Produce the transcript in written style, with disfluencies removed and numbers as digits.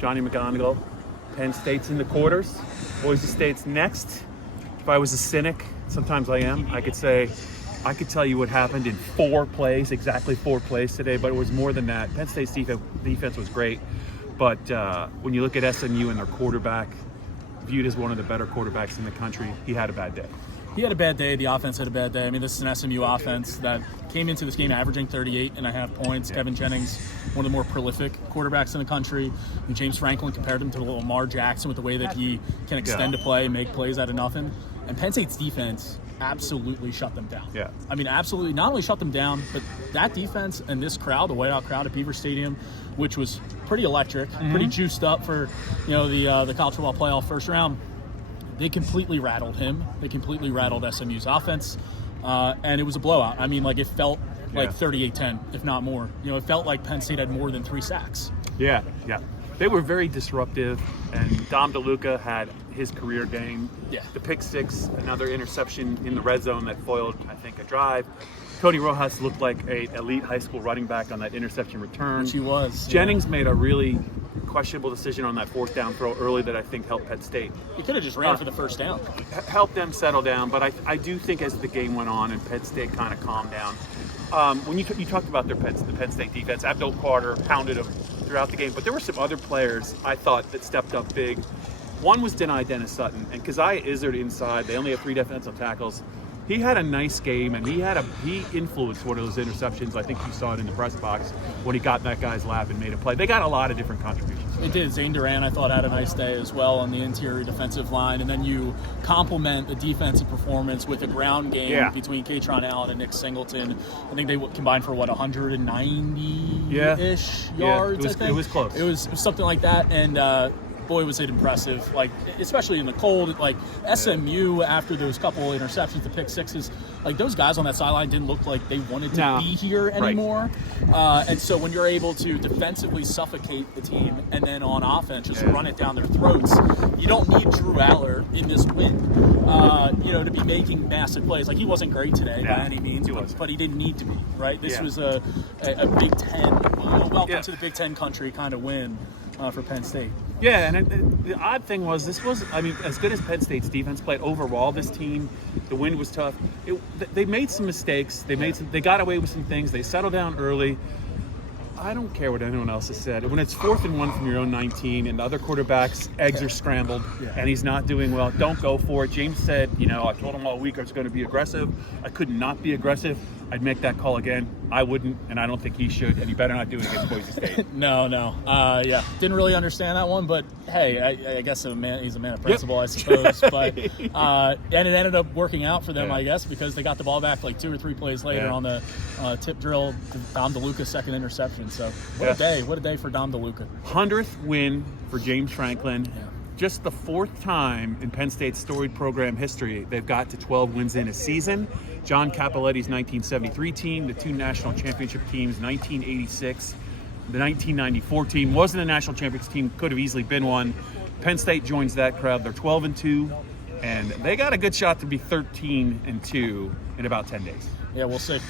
Johnny McGonigal. Penn State's in the quarters. Boise State's next. If I was a cynic, sometimes I am, I could tell you what happened in exactly four plays today, but it was more than that. Penn State's defense was great, but when you look at SMU and their quarterback, viewed as one of the better quarterbacks in the country, he had a bad day. He had a bad day. The offense had a bad day. I mean, this is an SMU offense that came into this game averaging 38.5 points. Yeah. Kevin Jennings, one of the more prolific quarterbacks in the country. And James Franklin compared him to Lamar Jackson with the way that he can extend a play, make plays out of nothing. And Penn State's defense absolutely shut them down. Yeah. I mean, absolutely not only shut them down, but that defense and this crowd, the whiteout crowd at Beaver Stadium, which was pretty electric, pretty juiced up for, the college football playoff first round. They completely rattled him. They completely rattled SMU's offense, and it was a blowout. I mean, it felt like 38-10, if not more. It felt like Penn State had more than 3 sacks. Yeah. They were very disruptive, and Dom DeLuca had his career game. Yeah. The pick six, another interception in the red zone that foiled, I think, a drive. Cody Rojas looked like an elite high school running back on that interception return. Which he was. Jennings made a really questionable decision on that fourth down throw early that I think helped Penn State. He could have just ran for the first down. Helped them settle down, but I do think as the game went on and Penn State kind of calmed down. When you talked about the Penn State defense, Abdul Carter pounded them throughout the game, but there were some other players I thought that stepped up big. One was Dennis Sutton, and Keziah Izzard inside. They only have 3 defensive tackles. He had a nice game, and he influenced one of those interceptions. I think you saw it in the press box when he got in that guy's lap and made a play. They got a lot of different contributions. It did. Zane Duran, I thought, had a nice day as well on the interior defensive line. And then you complement the defensive performance with a ground game between Katron Allen and Nick Singleton. I think they combined for, 190-ish yards, It was close. It was something like that. And boy, was it impressive, especially in the cold. SMU, after those couple interceptions, the pick sixes, those guys on that sideline didn't look like they wanted to be here anymore. Right. And so when you're able to defensively suffocate the team and then on offense just run it down their throats, you don't need Drew Aller in this win, to be making massive plays. He wasn't great today by any means, but he didn't need to be, right? This was a Big Ten, welcome to the Big Ten country kind of win for Penn State. Yeah, and the odd thing was, as good as Penn State's defense played overall, this team, the wind was tough. They made some mistakes. They got away with some things. They settled down early. I don't care what anyone else has said. When it's 4th and 1 from your own 19 and the other quarterback's eggs are scrambled and he's not doing well, don't go for it. James said, I told him all week I was going to be aggressive. I could not be aggressive. I'd make that call again. I wouldn't, and I don't think he should, and he better not do it against Boise State. No. Didn't really understand that one, but hey, I guess he's a man of principle, I suppose. But and it ended up working out for them, I guess, because they got the ball back 2 or 3 plays later on the tip drill, Dom DeLuca's second interception. So what a day for Dom DeLuca. 100th win for James Franklin. Yeah. Just the 4th time in Penn State's storied program history they've got to 12 wins in a season. John Cappelletti's 1973 team, the 2 national championship teams, 1986. The 1994 team wasn't a national championship team, could have easily been one. Penn State joins that crowd. They're 12-2, and they got a good shot to be 13-2 in about 10 days. Yeah, we'll see.